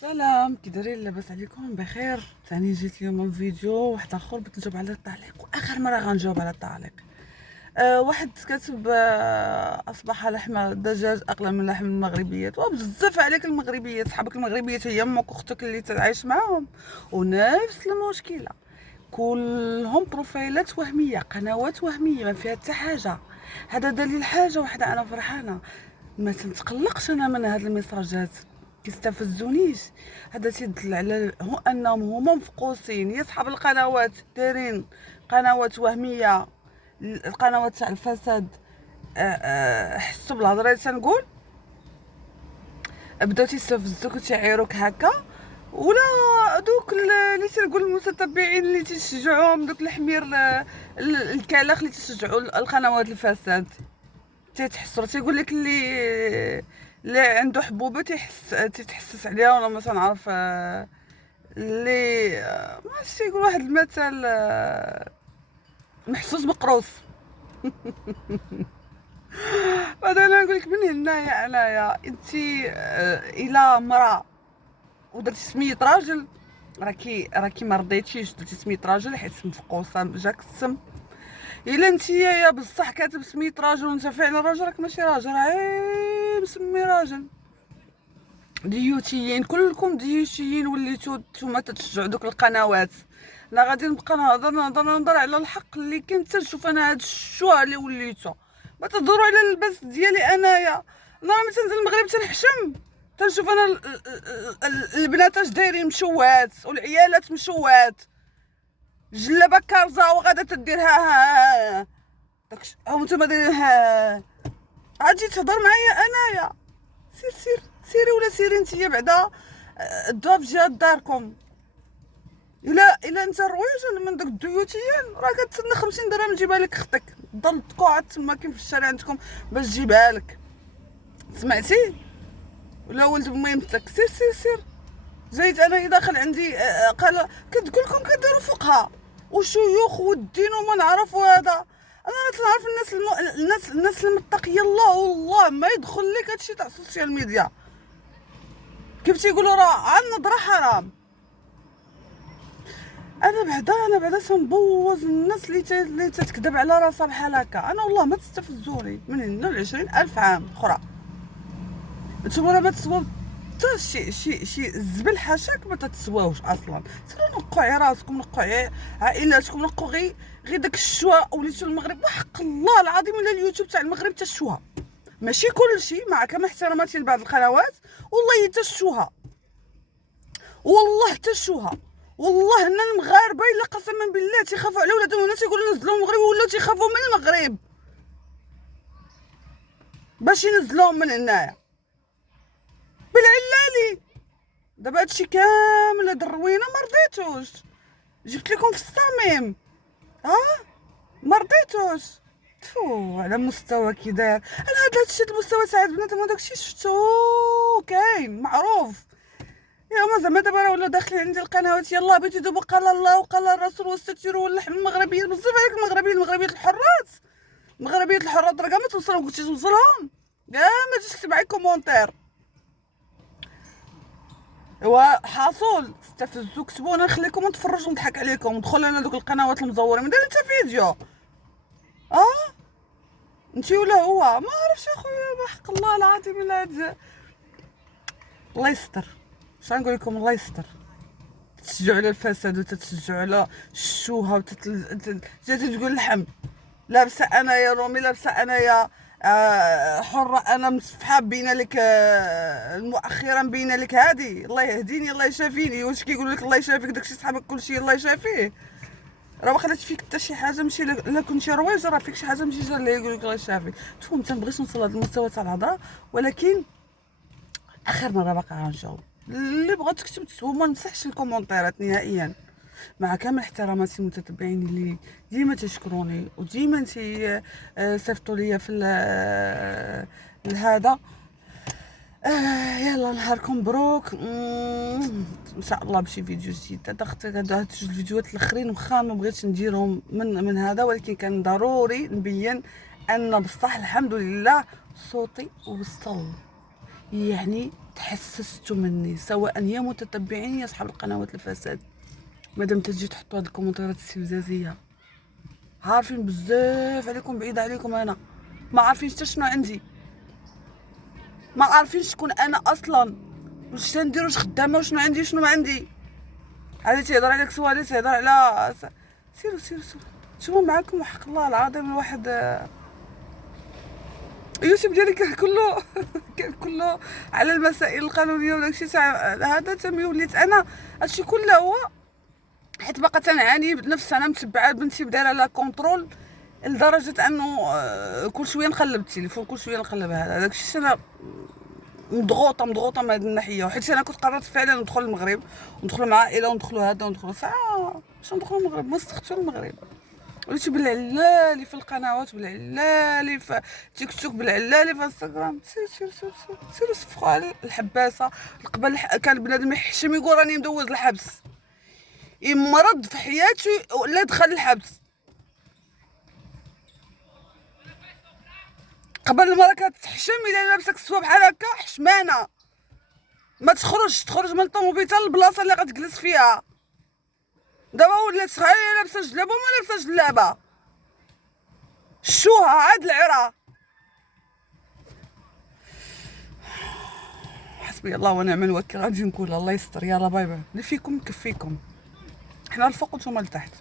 سلام، كي دايرين؟ لاباس عليكم؟ بخير. ثاني جيت اليوم فيديو واحد اخر بغيت نجاوب على التعليق، واخر مره غنجاوب على التعليق. واحد كاتب اصبح لحم الدجاج اغلى من لحم المغربيات. وبزاف عليك المغربيات، صحابك المغربيات هي امك واختك اللي تعيش معاهم ونفس المشكله. كلهم بروفايلات وهميه، قنوات وهميه ما فيها حتى حاجه. هذا دليل حاجه واحده، انا فرحانه. ما تنتقلقش انا من هاد الميساجات، كيستفزونيش. هذا تيدل على هو انهم هما مفقوسين. يا صحاب القنوات دايرين قنوات وهميه، القنوات تاع الفساد. حسوا بالهضره اللي تنقول، بداو تيستفزوك وتيعيروك هكا. ولا دوك اللي تنقول المتتبعين اللي تيشجعوهم، دوك الحمير الكلاخ اللي تيشجعوا القنوات الفساد، تيتحسر. تيقول لك اللي عنده حبوبه تيتحسس عليها، ولا ما تنعرف. اللي ما عرفتش، تيقول واحد المثل محسوس بقروص. هذا انا نقول لك من هنايا انايا انت الى مراه ودرتي سمية راجل، راكي ما رضيتيش درتي سمية راجل حيت مفقوسه جاك السم. الا انت يا بصح كاتب سمية راجل وانت فعلا راجل، راك ماشي راجل، عيب مسمي راجل. ديوتيين كلكم، ديوتيين وليتو نتوما تتشجعوا دوك القنوات. انا غادي نبقى نهضر على الحق اللي كاين. تنشوف انا هاد الشوه اللي وليتو، ما تهضروا على اللباس ديالي انايا. انا راه تنزل المغرب تنحشم، تنشوف انا البنات اش دايرين مشوات والعيالات مشوات، جلابه كارزه وغادا تديرها داكشي. ها نتوما دايرين غادي تهضر معايا انايا. سير سيري ولا سيري نتيا بعدا. الدوا في جهه داركم. الا انت رويجه من داك الديوتيين، راه كتسنى 50 درهم نجيبها لك اختك، ضل تقعد تما كاين في الشارع عندكم باش تجيبها لك. سمعتي؟ ولا ولد ميمتك. سير. زيد انا داخل عندي قال كلكم كديروا فقهاء وشيوخ والدين وما نعرف. هذا انا تنعرف الناس المتقيه. الله والله ما يدخل لك هادشي تاع السوشيال ميديا. كيف تيقولوا راه النظره حرام. انا بعدا تنبوظ الناس اللي تتكذب على راسها بحال هكا. انا والله ما تستفزوني من هنا ل 20,000 عام اخرى. نتوما راه ما تسواو حتى شي الزبل حاشاك، ما تتسواوش اصلا. سيروا نقعوا راسكم، نقعوا عائلاتكم، نقعوا غير داك الشوا. وليتو المغرب وحق الله العظيم ولا اليوتيوب تاع المغرب تشوها. ماشي كلشي، مع كامل احتراماتي لبعض القنوات، والله تشوها، والله تشوها. والله ان المغاربه الا قسما بالله تيخافوا على ولادهم هنا، تيقولوا نزلوا المغرب، ولاو تيخافوا من المغرب باش ينزلوهم من هنايا بالعلالي. دابا هادشي كامل هاد الروينه ما رضيتوش، جبت لكم في الصميم. ما رضيتوش. تفو على مستوى كي داير. انا هادشي المستوى تاع البنات داكشي شفتو كاين معروف. يا ما زعما دابا راه ولاو داخلين عندي القنوات. يلاه بغيتي دوبا قال الله وقال الرسول واستتيروا واللحم المغربيين. بزاف عليك المغربيين الحرات. المغربيات الحرات راه كاع ما توصلهم، قلتي توصلهم كاع ما تجيش تكتب عليك كومونتير. ايوا حاصل استفزوا كتبوا، انا نخليكم نتفرج ونضحك عليكم ندخل انا دوك القنوات المزورين. ما داير انت فيديو انتي ولا هو ما عرفتش اخويا. بحق الله العظيم الا الله يستر. اش غنقول لكم؟ الله يستر. تشجعوا على الفساد وتتشجعوا على الشوهه جاتي تقول لحم. لابسه انا يا رومي، لابسه انا يا حره، انا مسفحه بين لك مؤخرا بين لك هادي. الله يهديني الله يشافيني. واش كيقول لك الله يشافيك؟ داكشي صحابك كلشي الله يشافيه. راه ما خلاتش فيك حتى شي حاجه. ماشي الا كنتي رويج راه فيك شي حاجه ماشي جا اللي يقول لك الله يشافيك. تفهم؟ تنبغيش نوصل لهذا المستوى تاع الهضره، ولكن اخر مره باقا غنجاوب. اللي بغات تكتب وما نصحش الكومونتيرات نهائيا، مع كامل احتراماتي المتتبعين اللي ديما تشكروني وديما صيفطوا ليا في هذا. يلا نهاركم مبروك. ان شاء الله بشي فيديو جديد. هذا اختي هاد الفيديوهات الاخرين واخا ما بغيتش نديرهم من هذا، ولكن كان ضروري نبين ان بصح الحمد لله صوتي وصل. يعني تحسستوا مني، سواء يا متتبعين يا اصحاب القنوات الفساد. مادام تجي تحطوا هاد الكومنتات الاستفزازيه، عارفين بزاف عليكم، بعيد عليكم، انا ما عارفين حتى شنو عندي، ما عارفين شكون انا اصلا، واش تندير، واش خدامه، وشنو عندي وشنو ما عندي. عادي تيهضر عليك سوالي، تيهضر على سيروا سيروا سيروا. شوفوا معاكم وحق الله العظيم الواحد يوسف ديالي كان كله كان كله على المسائل القانونيه وداكشي تاع هذا. تمي وليت انا هادشي كله هو حيت باقا تنعاني بنفس، انا متبعه بنتي بدايره لا كونترول لدرجه انه كل شويه نقلب التليفون، كل شويه نقلب هذا داكشي. انا مضغوطه من هذه الناحيه، وحيت انا كنت قررت فعلا ندخل المغرب وندخل مع عائله وندخلوا هذا وندخلوا ساعه باش ندخلوا المغرب، ما استخدمتش المغرب. وليت بالعلالي في القنوات، بالعلالي في تيك توك، بالعلالي في انستغرام. سيروا صفقوا على الحباسه. قبل كان بنادم يحشم يقول راني مدوز الحبس، يمرض في حياته ولا دخل الحبس. قبل المرة كانت تحشم الا لابسه كسوه بحال هكا حشمانه، ما تخرج من الطوموبيل للبلاصه اللي غتجلس فيها. دابا ولات هي لابسه جلابه وما لابسه جلابه، شوها عاد العرا. حسبي الله ونعم الوكيل. غادي نقول الله يستر. يلا باي باي. اللي فيكم كفيكم، حنا الفوق وانتوما لتحت.